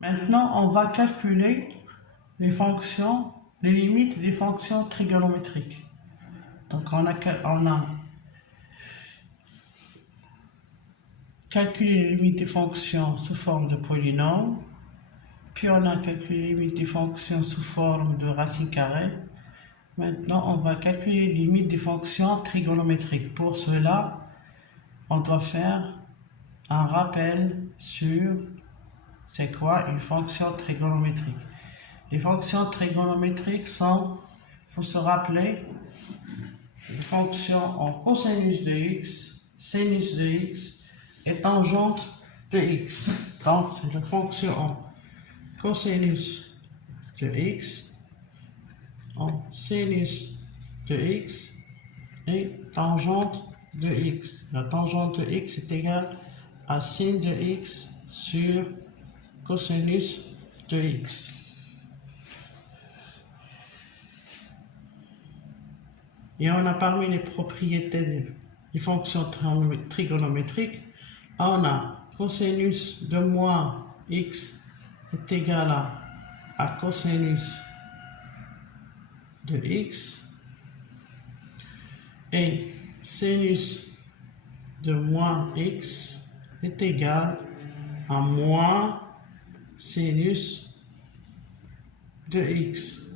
Maintenant, on va calculer les fonctions, les limites des fonctions trigonométriques. Donc, on a calculé les limites des fonctions sous forme de polynôme, puis on a calculé les limites des fonctions sous forme de racine carrée. Maintenant, on va calculer les limites des fonctions trigonométriques. Pour cela, on doit faire un rappel sur c'est quoi une fonction trigonométrique. Les fonctions trigonométriques sont, il faut se rappeler, c'est une fonction en cosinus de x, sinus de x et tangente de x. Donc, c'est la fonction en cosinus de x, en sinus de x et tangente de x. La tangente de x est égale à sin de x sur cosinus de x. Et on a parmi les propriétés des fonctions trigonométriques, on a cosinus de moins x est égal à cosinus de x et sinus de moins x est égal à moins sinus de x.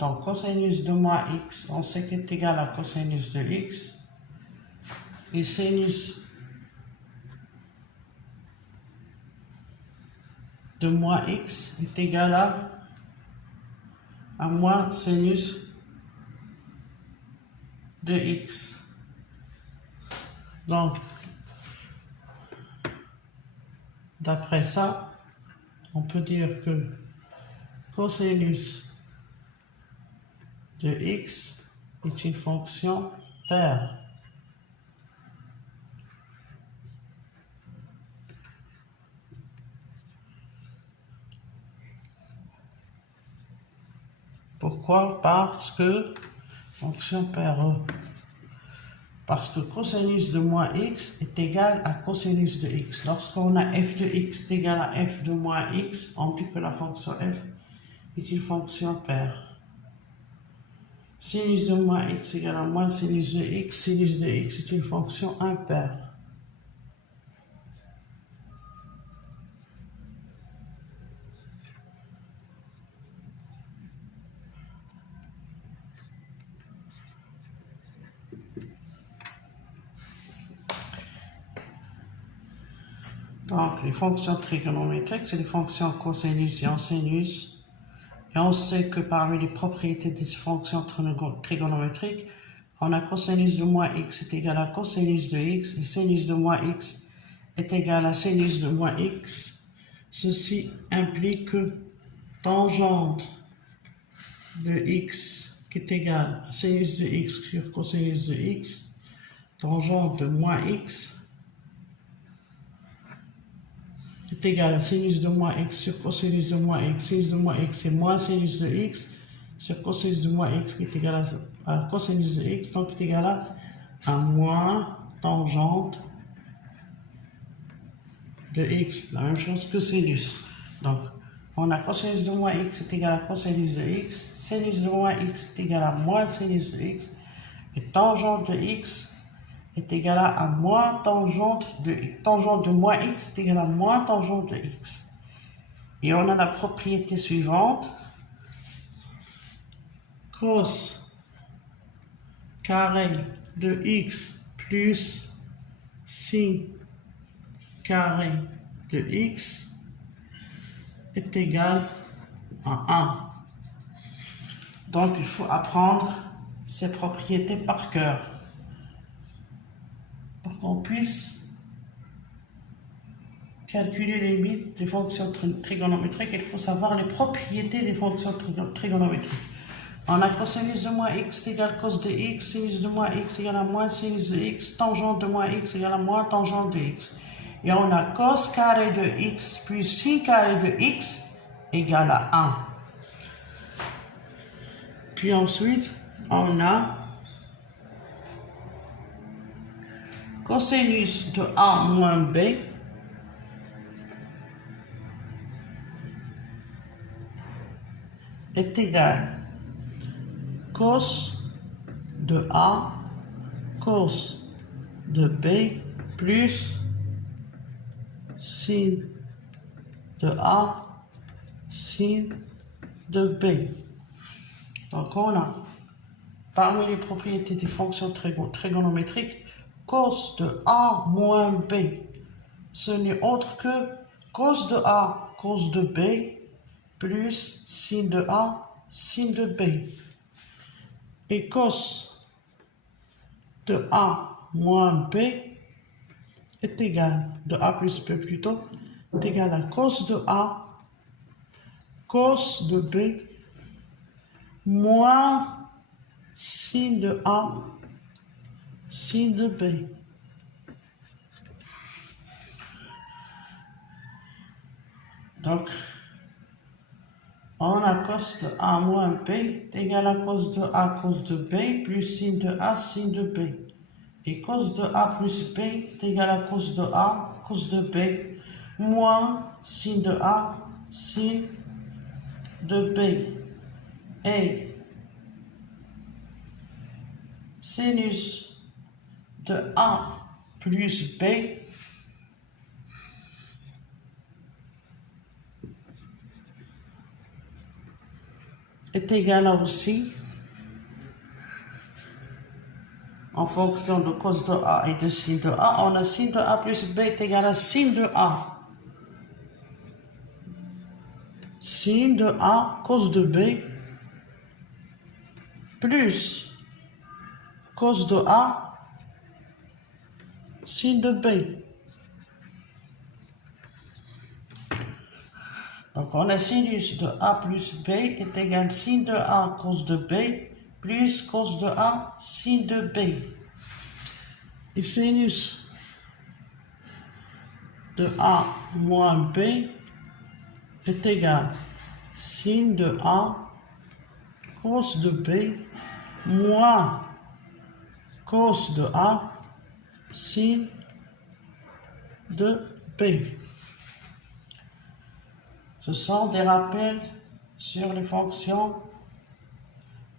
Donc, cosinus de moins x, on sait qu'il est égal à cosinus de x. Et sinus de moins x est égal à moins sinus de x. Donc, d'après ça, on peut dire que cosinus de x est une fonction paire. Pourquoi? Parce que fonction paire. Parce que cosinus de moins x est égal à cosinus de x. Lorsqu'on a f de x est égal à f de moins x, on dit que la fonction f est une fonction paire. Sinus de moins x égale à moins sinus de x. Sinus de x est une fonction impaire. Donc, les fonctions trigonométriques, c'est les fonctions cosinus et en sinus. Et on sait que parmi les propriétés des fonctions trigonométriques, on a cosinus de moins x est égal à cosinus de x, et sinus de moins x est égal à sinus de moins x. Ceci implique que tangente de x qui est égal à sinus de x sur cosinus de x, tangente de moins x est égal à sinus de moins x sur cosinus de moins x. Sinus de moins x c'est moins sinus de x sur cosinus de moins x qui est égal à cosinus de x, donc est égal à moins tangente de x, la même chose que sinus. Donc on a cosinus de moins x est égal à cosinus de x, sinus de moins x est égal à moins sinus de x, et tangente de x est égal à moins tangente de x. Tangente de moins x est égal à moins tangente de x. Et on a la propriété suivante. Cos carré de x plus sin carré de x est égal à 1. Donc il faut apprendre ces propriétés par cœur. Pour qu'on puisse calculer les limites des fonctions trigonométriques, il faut savoir les propriétés des fonctions trigonométriques. On a cosinus de moins x égale cos de x, sinus de moins x égale à moins sinus de x, tangente de moins x égale à moins tangente de x. Et on a cos carré de x plus sin carré de x égale à 1. Puis ensuite, on a cosinus de a moins b est égal cos de A cos de B plus sin de A sin de B. Donc on a parmi les propriétés des fonctions trigonométriques cos de A moins B. Ce n'est autre que cos de A cos de B plus sin de A sin de B. Et cos de A moins B est égal, de A plus B plutôt, est égal à cos de A cos de B moins sin de A sin de B. Donc, on a cos de A moins B est égal à cos de A cos de B plus sin de A sin de B. Et cos de A plus B est égal à cos de A cos de B moins sin de A sin de B. Et sinus de A plus B est égal à aussi, en fonction de cos de A et de sin de A, on a sin de A plus B est égal à sin de A. Sin de A cos de B plus cos de A sin de B. Donc on a sinus de A plus B est égal sin de A cos de B plus cos de A sin de B. Et sinus de A moins B est égal sin de A cos de B moins cos de A sin de B. Ce sont des rappels sur les fonctions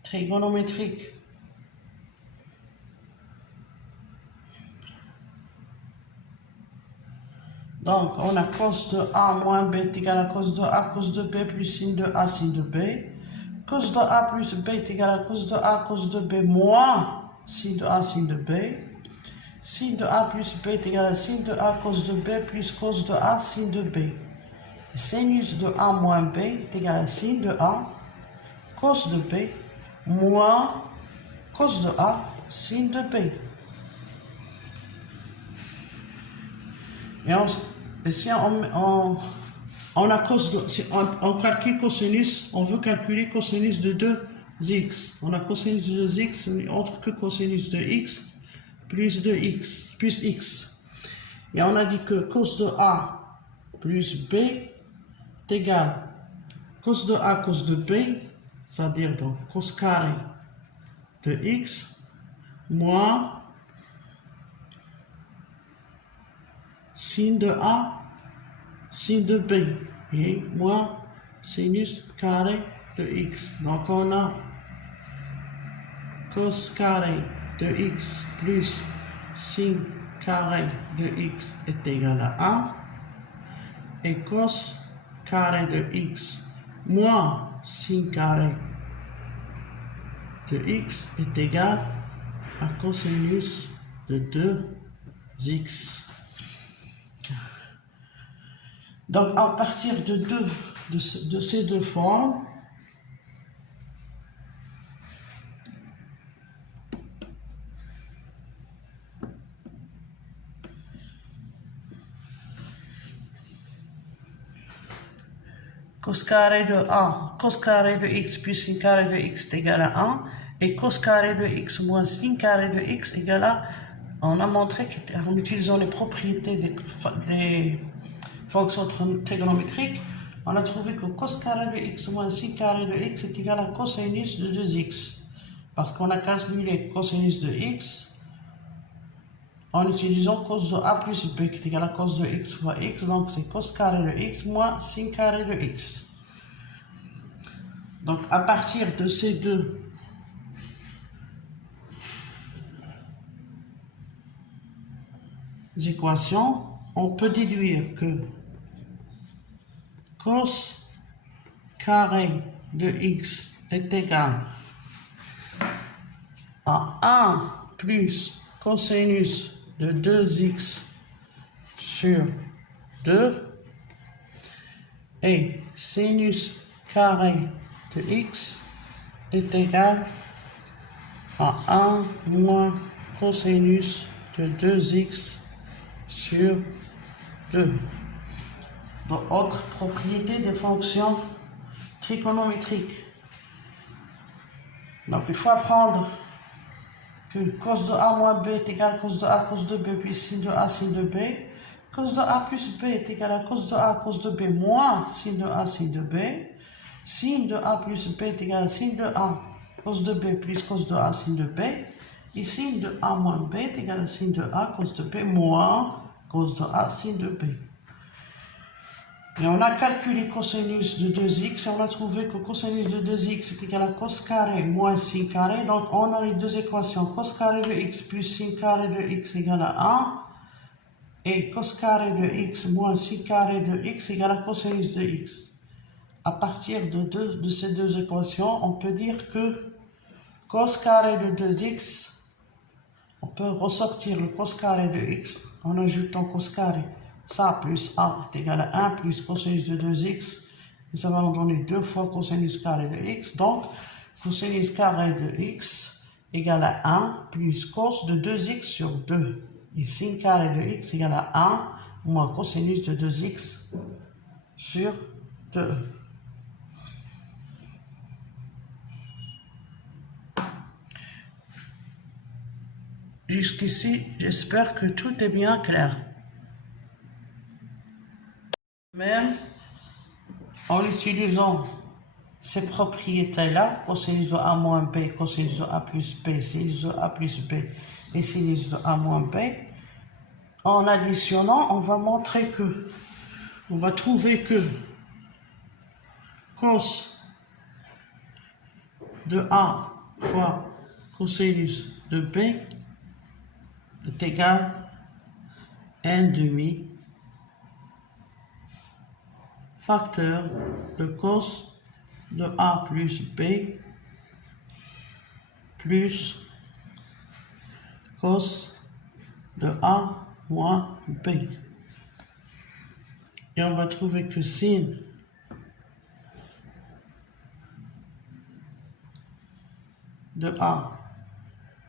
trigonométriques. Donc, on a cos de A moins B est égal à cos de A cos de B plus sin de A sin de B. Cos de A plus B est égal à cos de A cos de B moins sin de A sin de B. Sin de A plus B est égal à sin de A cos de B plus cos de A sin de B. Sinus de A moins B est égal à sin de A cos de B moins cos de A sin de B. Et si on a cos de, si on calcule cosinus, on veut calculer cosinus de 2x. On a cosinus de 2x, mais autre que cosinus de x plus x. Et on a dit que cos de A plus B est égal cos de A cos de B, c'est-à-dire donc cos carré de x moins sin de A sin de B et moins sinus carré de x. Donc on a cos carré de x plus sin carré de x est égal à 1 et cos carré de x moins sin carré de x est égal à cosinus de 2x. Donc, à partir de ces deux formes, cos carré de A, cos carré de x plus sin carré de x est égal à 1, et cos carré de x moins sin carré de x est égal à, on a montré qu'en utilisant les propriétés des fonctions trigonométriques, on a trouvé que cos carré de x moins sin carré de x est égal à cosinus de 2x. Parce qu'on a calculé cosinus de x en utilisant cos de A plus B qui est égal à cos de x fois x. Donc c'est cos carré de x moins sin carré de x. Donc, à partir de ces deux équations, on peut déduire que cos carré de x est égal à 1 plus cosinus de 2x sur 2 et sinus carré de x est égal à 1 moins cosinus de 2x sur 2. Donc, autre propriété des fonctions trigonométriques. Donc, il faut apprendre que cos de A moins B est égal à cos de A, cos de B, puis sin de A, sin de B. Cos de A plus B est égal à cos de A, cos de B, moins sin de A, sin de B. Sin de A plus B est égal à sin de A, cos de B, plus cos de A, sin de B. Et sin de A moins B est égal à sin de A, cos de B, moins cos de A, sin de B. Et on a calculé cosinus de 2x et on a trouvé que cosinus de 2x est égal à cos carré moins sin carré. Donc on a les deux équations. Cos carré de x plus sin carré de x égale à 1. Et cos carré de x moins sin carré de x égale à cosinus de x. À partir de ces deux équations, on peut dire que cos carré de 2x, on peut ressortir le cos carré de x en ajoutant cos carré. Ça plus a est égal à 1 plus cosinus de 2x. Et ça va nous donner 2 fois cosinus carré de x. Donc, cosinus carré de x égale à 1 plus cos de 2x sur 2. Et sin carré de x égale à 1 moins cosinus de 2x sur 2. Jusqu'ici, j'espère que tout est bien clair. Même en utilisant ces propriétés-là, cosinus de A moins B, cosinus de A plus B, sinus de A plus B et sinus de A moins B, en additionnant, on va montrer que, on va trouver que cos de A fois cosinus de B est égal à 1 demi facteur de cos de A plus B plus cos de A moins B. Et on va trouver que sin de A,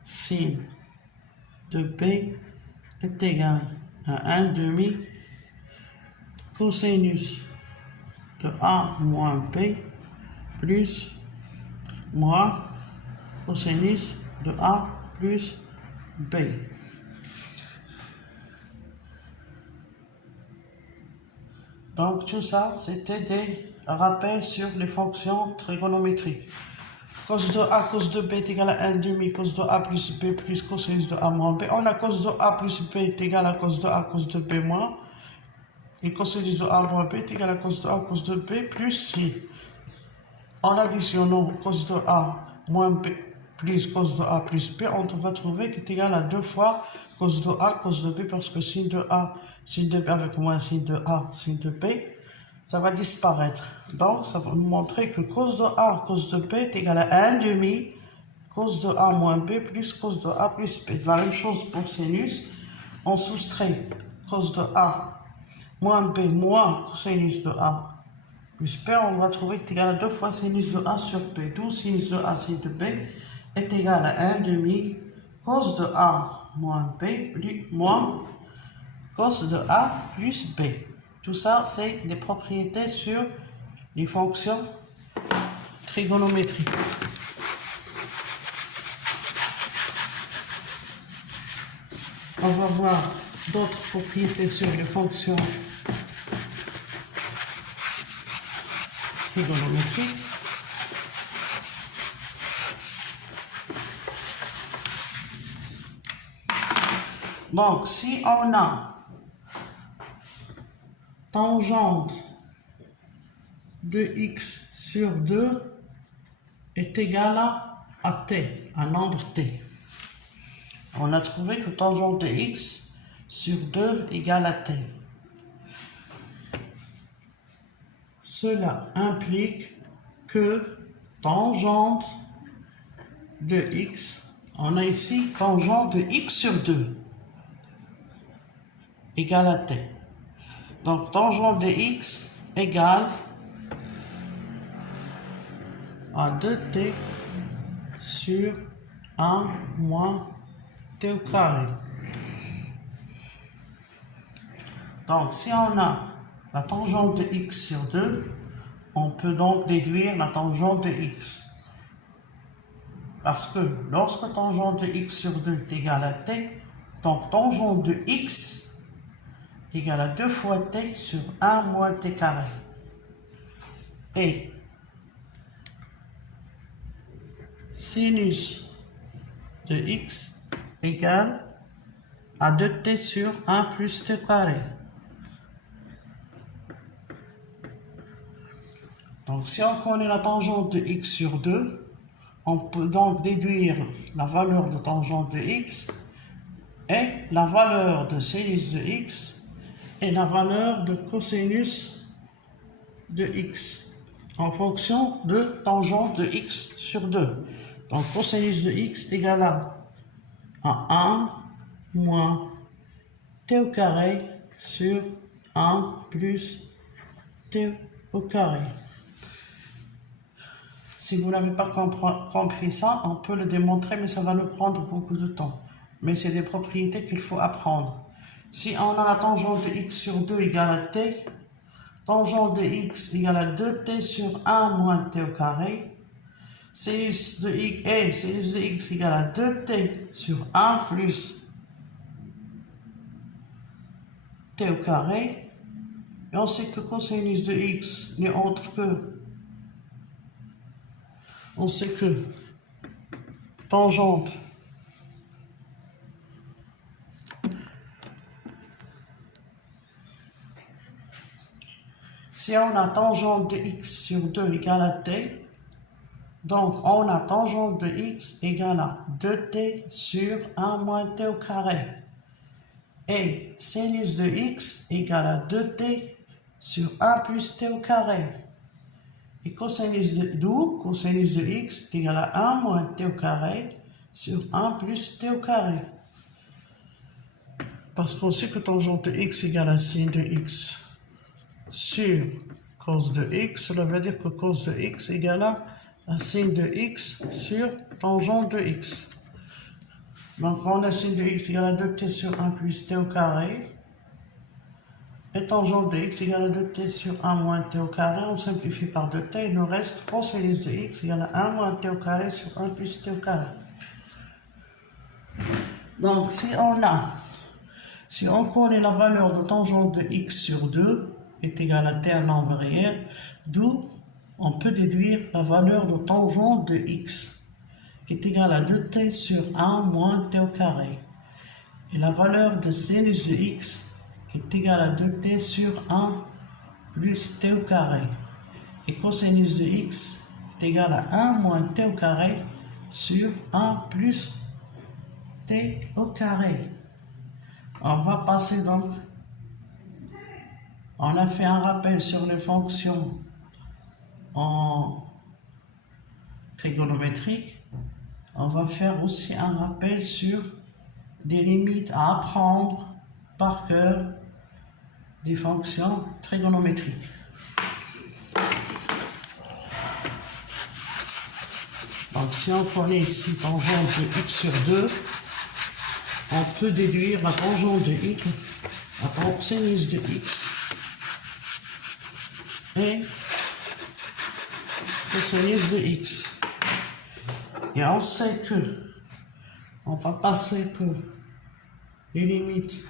sin de B est égal à 1 demi cosinus de A moins B plus moins cosinus de A plus B. Donc tout ça, c'était des rappels sur les fonctions trigonométriques. Cos de A, cos de B est égal à 1 demi cos de A plus B plus cosinus de A moins B. On a cos de A plus B est égal à cos de A, cos de B moins. Et cosinus de A moins B est égal à cos de A, cos de B plus C. En additionnant cos de A moins B plus cos de A plus B, on va trouver qu'il est égal à 2 fois cos de A, cos de B, parce que sin de A, sin de B avec moins sin de A, sin de B, ça va disparaître. Donc, ça va nous montrer que cos de A, cos de B est égal à 1 demi cos de A moins B plus cos de A plus B. La même chose pour sinus. On soustrait cos de A moins B moins cosinus de A plus B, on va trouver que c'est égal à 2 fois sinus de A sur B. D'où sinus de A sin de B est égal à 1 demi cos de A moins B plus moins cos de A plus B. Tout ça, c'est des propriétés sur les fonctions trigonométriques. On va voir d'autres propriétés sur les fonctions trigonométriques. Donc, si on a tangente de x sur 2 est égal à t, un nombre t. On a trouvé que tangente de x sur 2 égale à t. Cela implique que tangente de x, on a ici tangente de x sur 2 égale à t. Donc tangente de x égale à 2t sur 1 moins t au carré. Donc si on a la tangente de x sur 2, on peut donc déduire la tangente de x. Parce que lorsque tangente de x sur 2 est égale à t, donc tangente de x égale à 2 fois t sur 1 moins t carré. Et sinus de x égale à 2t sur 1 plus t carré. Donc si on connaît la tangente de x sur 2, on peut donc déduire la valeur de tangente de x et la valeur de sinus de x et la valeur de cosinus de x en fonction de tangente de x sur 2. Donc cosinus de x est égal à 1 moins t au carré sur 1 plus t au carré. Si vous n'avez pas compris ça, on peut le démontrer, mais ça va nous prendre beaucoup de temps. Mais c'est des propriétés qu'il faut apprendre. Si on a la tangente de x sur 2 égale à t, tangente de x égale à 2t sur 1 moins t au carré, sinus de x et sinus de x égale à 2t sur 1 plus t au carré. Et on sait que cosinus de x n'est autre que on sait que tangente si on a tangente de x sur 2 égale à t, donc on a tangente de x égale à 2t sur 1 moins t au carré. Et sinus de x égale à 2t sur 1 plus t au carré. Et cosinus de x est égal à 1 moins t au carré sur 1 plus t au carré. Parce qu'on sait que tangente de x égale à sin de x sur cos de x, cela veut dire que cos de x égale à sin de x sur tangente de x. Donc on a sin de x égale à 2t sur 1 plus t au carré. Et tangente de x égale à 2t sur 1 moins t au carré, on simplifie par 2t, il nous reste cosinus de x égale à 1 moins t au carré sur 1 plus t au carré. Donc si on connaît la valeur de tangente de x sur 2 est égale à t un nombre réel, d'où on peut déduire la valeur de tangente de x qui est égale à 2t sur 1 moins t au carré. Et la valeur de sinus de x est égal à 2t sur 1 plus t au carré. Et cosinus de x est égal à 1 moins t au carré sur 1 plus t au carré. On va passer donc, on a fait un rappel sur les fonctions en trigonométrique. On va faire aussi un rappel sur des limites à apprendre par cœur des fonctions trigonométriques. Donc si on connaît ici tangente de x sur 2, on peut déduire la tangente de x, la cosinus de x et cosinus de x. Et on sait que on va passer pour les limites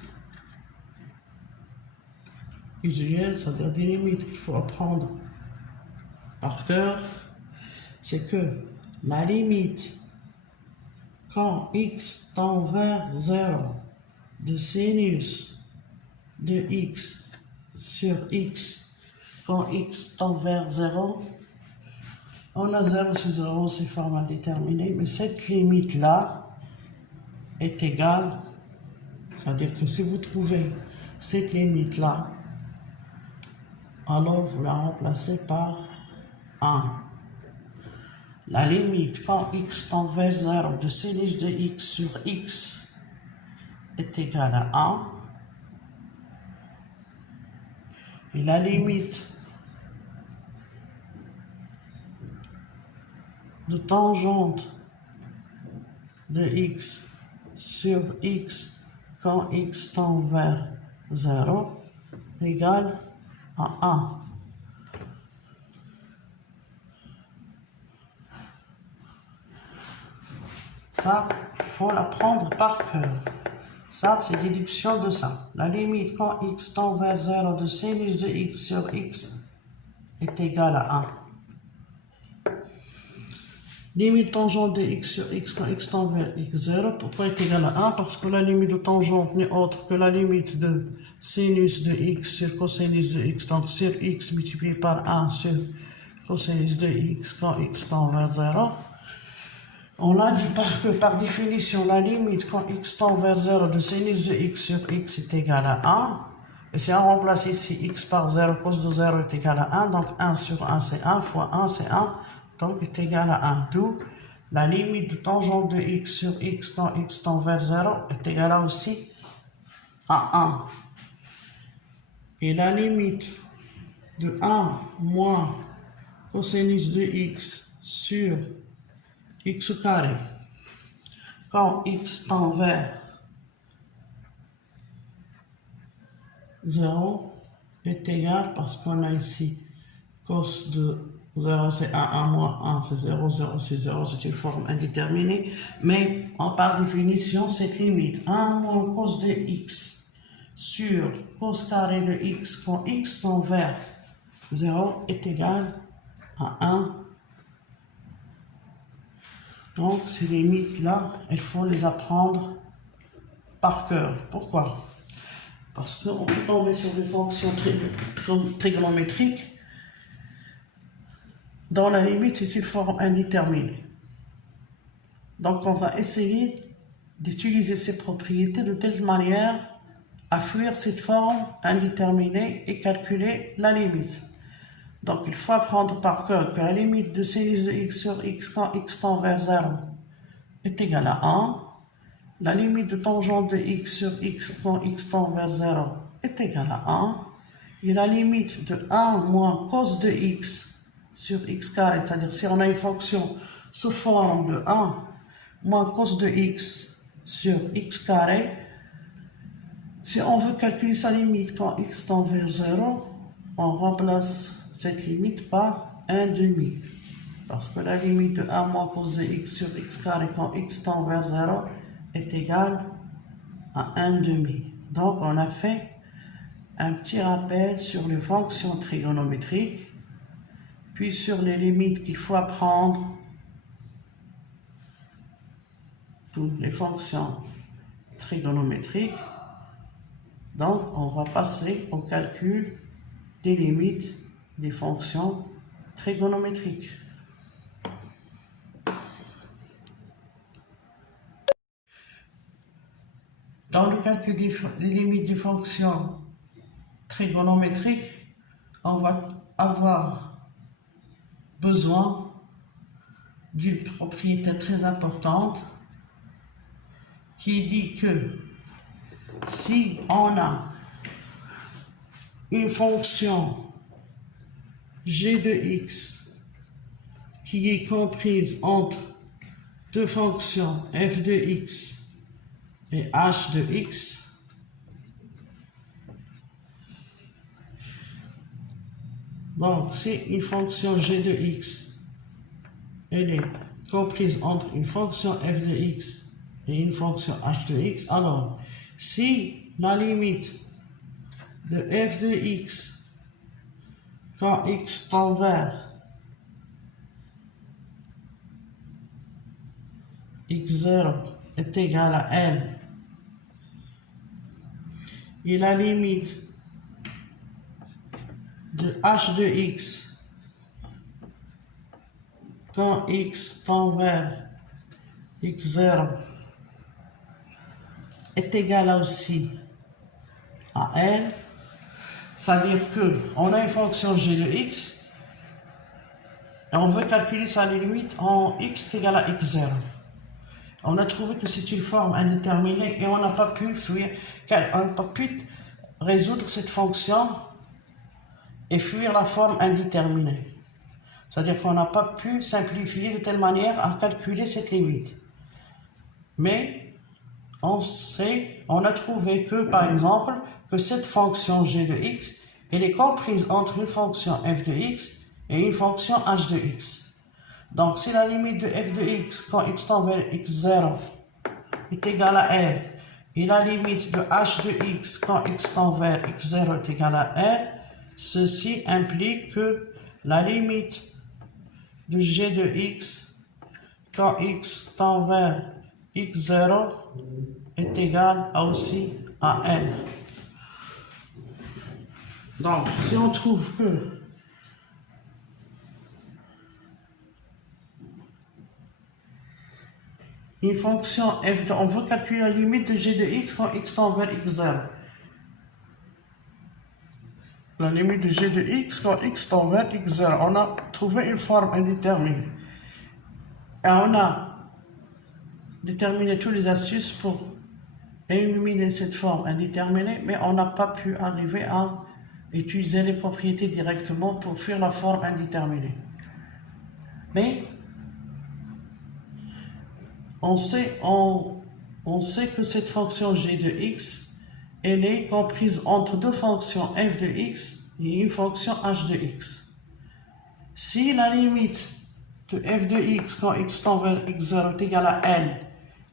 usuelles, c'est-à-dire des limites qu'il faut apprendre par cœur, c'est que la limite quand x tend vers 0 de sinus de x sur x quand x tend vers 0 On a 0 sur 0, c'est forme indéterminée, mais cette limite-là est égale, c'est-à-dire que si vous trouvez cette limite-là, alors vous la remplacez par 1. La limite quand x tend vers 0 de sinus de x sur x est égale à 1. Et la limite de tangente de x sur x quand x tend vers 0 égale à 1. Ça, il faut l'apprendre par cœur. Ça, c'est déduction de ça. La limite quand x tend vers 0 de sinus de x sur x est égale à 1. Limite tangente de x sur x quand x tend vers x0, pourquoi est égale à 1? Parce que la limite de tangente n'est autre que la limite de sinus de x sur cosinus de x, donc sur x multiplié par 1 sur cosinus de x quand x tend vers 0. On l'a dit par définition, la limite quand x tend vers 0 de sinus de x sur x est égale à 1. Et si on remplace ici x par 0, cos de 0 est égal à 1, donc 1 sur 1 c'est 1, fois 1 c'est 1, donc est égal à 1. D'où la limite de tangente de x sur x quand x tend vers 0 est égale aussi à 1. Et la limite de 1 moins cosinus de x sur x carré quand x tend vers 0 est égal, parce qu'on a ici cos de 0 c'est 1, 1 moins 1 c'est 0, 0 c'est 0, c'est une forme indéterminée, mais par définition cette limite 1 moins cos de x sur cos carré de x quand x tend vers 0 est égal à 1. Donc ces limites-là, il faut les apprendre par cœur. Pourquoi? Parce qu'on peut tomber sur des fonctions trigonométriques dont la limite c'est une forme indéterminée. Donc on va essayer d'utiliser ces propriétés de telle manière à fuir cette forme indéterminée et calculer la limite. Donc il faut apprendre par cœur que la limite de sinus de x sur x quand x tend vers 0 est égale à 1. La limite de tangente de x sur x quand x tend vers 0 est égale à 1. Et la limite de 1 moins cos de x sur x carré, c'est-à-dire si on a une fonction sous forme de 1 moins cos de x sur x carré, si on veut calculer sa limite quand x tend vers 0, on remplace cette limite par 1 demi. Parce que la limite de 1 moins cos de x sur x carré quand x tend vers 0 est égale à 1 demi. Donc on a fait un petit rappel sur les fonctions trigonométriques, puis sur les limites qu'il faut apprendre pour les fonctions trigonométriques. Donc on va passer au calcul des limites des fonctions trigonométriques. Dans le calcul des limites des fonctions trigonométriques, on va avoir besoin d'une propriété très importante qui dit que si on a une fonction g de x qui est comprise entre deux fonctions f de x et h de x, donc si une fonction g de x elle est comprise entre une fonction f de x et une fonction h de x, alors si la limite de f de x quand x tend vers x0 est égal à L et la limite de h de x quand x tend vers x0 est égal aussi à L, c'est-à-dire qu'on a une fonction g de x et on veut calculer sa limite en x est égal à x0. On a trouvé que c'est une forme indéterminée et on n'a pas pu résoudre cette fonction et fuir la forme indéterminée. C'est-à-dire qu'on n'a pas pu simplifier de telle manière à calculer cette limite. Mais on a trouvé que, par exemple, que cette fonction g de x, elle est comprise entre une fonction f de x et une fonction h de x. Donc, si la limite de f de x quand x tend vers x0 est égale à r, et la limite de h de x quand x tend vers x0 est égale à r, ceci implique que la limite de g de x quand x tend vers x0 est égale aussi à L. Donc, si on trouve que une fonction f, on veut calculer la limite de g de x quand x tend vers x0. La limite de g de x quand x tend vers x0. On a trouvé une forme indéterminée. Et on a déterminé toutes les astuces pour éliminer cette forme indéterminée, mais on n'a pas pu arriver à utiliser les propriétés directement pour fuir la forme indéterminée. Mais on sait que cette fonction g de x, elle est comprise entre deux fonctions f de x et une fonction h de x. Si la limite de f de x quand x tend vers x0 est égale à L,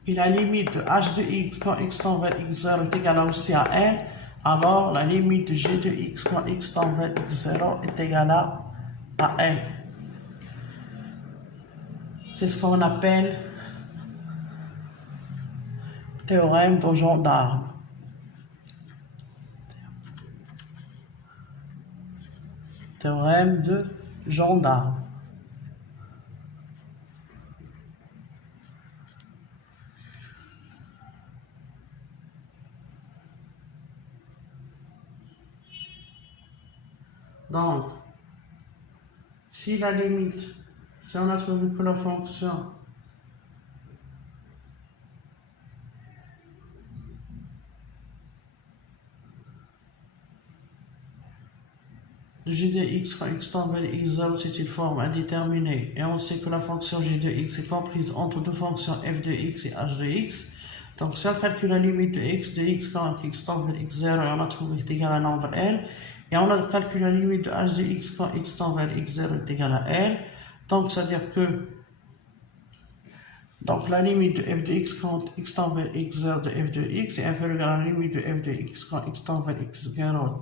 et la limite de h de x quand x tend vers x0 est égale aussi à L, alors la limite de g de x quand x tend vers x0 est égale à L. C'est ce qu'on appelle théorème de gendarme. Théorème de gendarme. Donc, si la limite, si on a trouvé que la fonction de g de x quand x tend vers x0 c'est une forme indéterminée et on sait que la fonction g de x est comprise entre deux fonctions f de x et h de x. Donc si on calcule la limite de x quand x tend vers x0 et on a trouvé est égal à nombre L, et on a calculé la limite de h de x quand x tend vers x0 est égal à L. Donc c'est à dire que la limite de f de x quand x tend vers x0 de f de x est inférieure à la limite de f de x quand x tend vers x0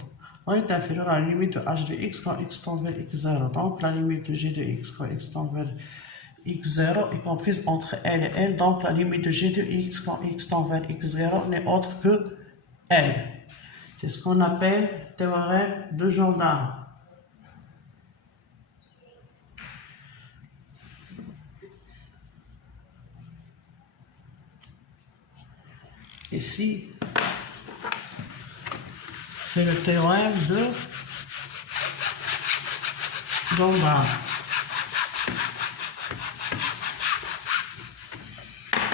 est inférieure à la limite de h de x quand x tend vers x0. Donc la limite de g de x quand x tend vers x0 est comprise entre L et L. Donc la limite de g de x quand x tend vers x0 n'est autre que L. C'est ce qu'on appelle théorème de gendarme. Ici, c'est le théorème de gendarme.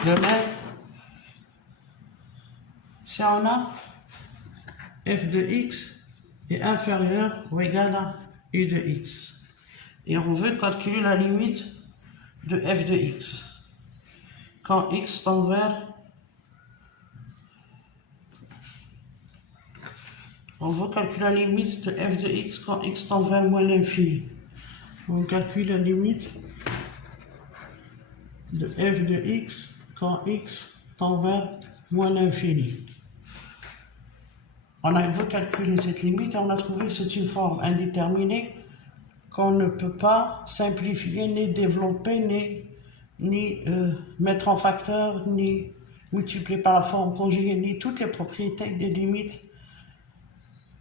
De même, si on a f de x est inférieur ou égal à u de x, et on veut calculer la limite de f de x quand x tend vers, on veut calculer la limite de f de x quand x tend vers moins l'infini. On calcule la limite de f de x quand x tend vers moins l'infini. On a veut calculer cette limite et on a trouvé que c'est une forme indéterminée qu'on ne peut pas simplifier, ni développer, ni mettre en facteur, ni multiplier par la forme conjuguée, ni toutes les propriétés des limites.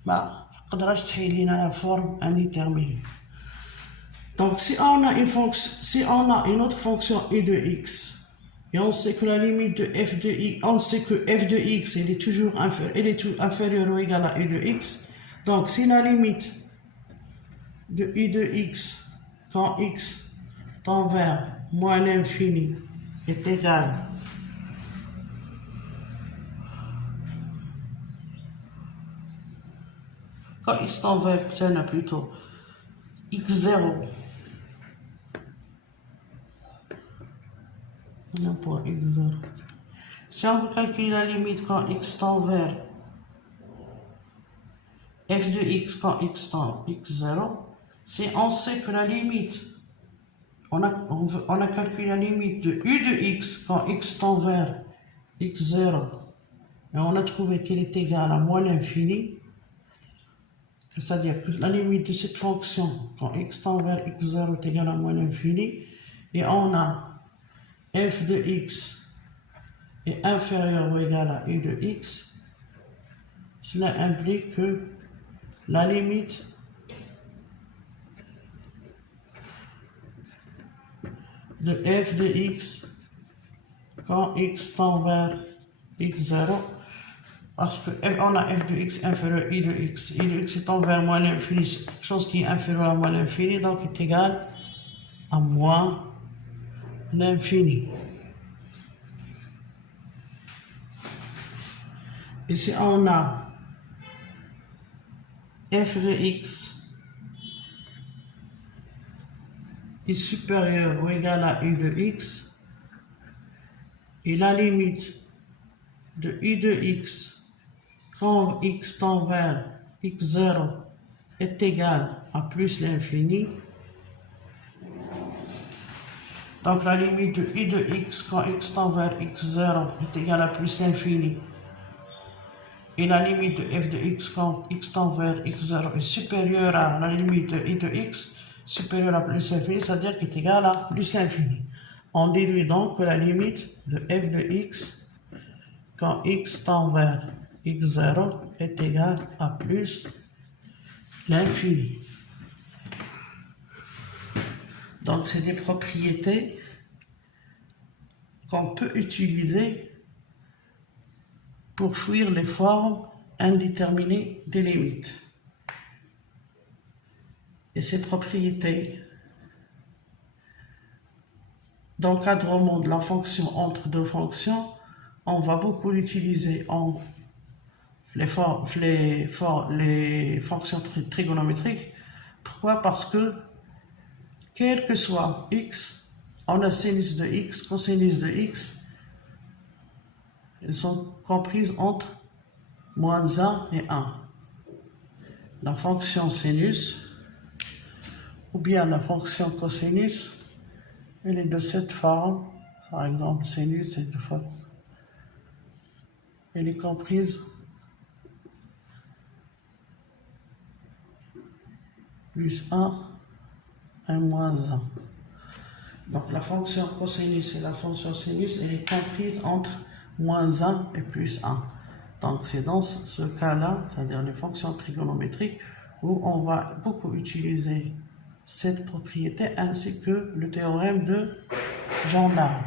ما قدرش تحيل لنا la forme indéterminée. Donc, si on a une autre fonction u de x, et on sait que la limite de f de x, on sait que f de x, elle est toujours inférieure ou égale à u de x. Donc, si la limite de u de x, quand x tend vers moins l'infini, est égale quand x tend vers, plutôt, x0, on a pour x0. Si on veut calculer la limite quand x tend vers f de x quand x tend x0, si on sait que la limite, on a calculé la limite de u de x quand x tend vers x0, et on a trouvé qu'elle est égale à moins l'infini, c'est-à-dire que la limite de cette fonction quand x tend vers x0 est égale à moins l'infini, et on a f de x est inférieur ou égal à u de x, cela implique que la limite de f de x quand x tend vers x0, parce qu'on a f de x inférieur à i de x. I de x étant vers moins l'infini, c'est quelque chose qui est inférieur à moins l'infini, donc est égal à moins l'infini. Ici, on a f de x est supérieur ou égal à u de x, et la limite de u de x quand x tend vers x0 est égal à plus l'infini. Donc la limite de u de x quand x tend vers x0 est égale à plus l'infini. Et la limite de f de x quand x tend vers x0 est supérieure à la limite de i de x, supérieure à plus l'infini, c'est-à-dire qu'elle est égale à plus l'infini. On déduit donc que la limite de f de x quand x tend vers x0 est égale à plus l'infini. Donc c'est des propriétés qu'on peut utiliser pour fuir les formes indéterminées des limites. Et ces propriétés d'encadrement de la fonction entre deux fonctions, on va beaucoup l'utiliser en les fonctions trigonométriques. Pourquoi? Parce que quel que soit x, on a sinus de x, cosinus de x, elles sont comprises entre moins 1 et 1. La fonction sinus ou bien la fonction cosinus, elle est de cette forme. Par exemple, sinus est de forme. Elle est comprise plus 1 et moins 1. Donc la fonction cosinus et la fonction sinus, elle est comprise entre moins 1 et plus 1. Donc c'est dans ce cas-là, c'est-à-dire les fonctions trigonométriques, où on va beaucoup utiliser cette propriété ainsi que le théorème de Jondal.